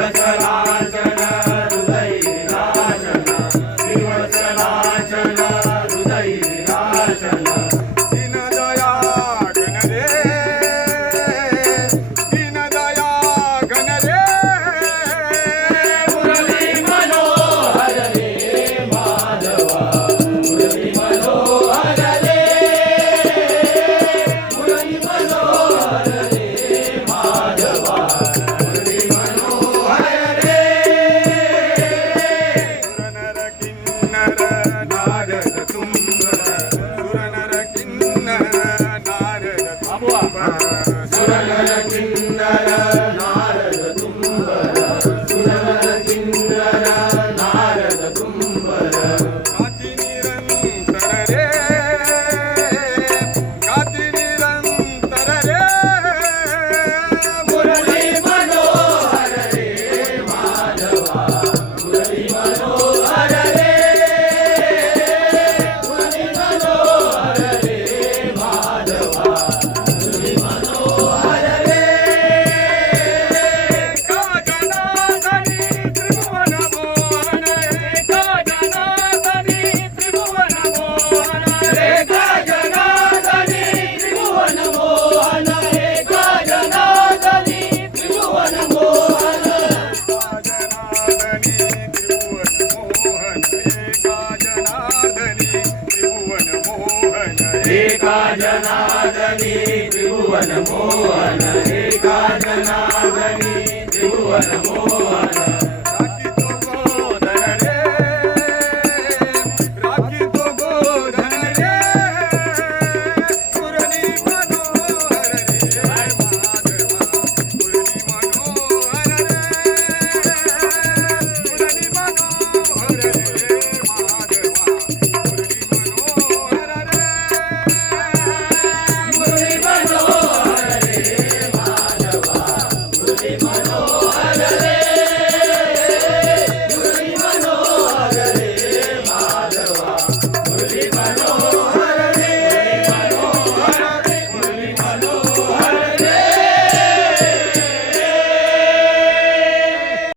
Jai النار एका जनार्दनी त्रिभुवन मोहन एका जनार्दनी त्रिभुवन मोहन।